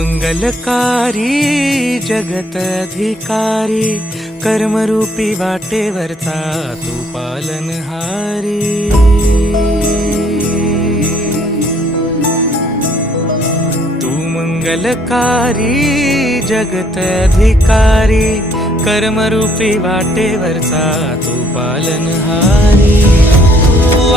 मंगलकारी जगत अधिकारी, कर्मरूपी वाटेवरचा तू पालनहारी। तू मंगलकारी जगत अधिकारी, कर्मरूपी वाटेवरचा तू पालनहारी। तू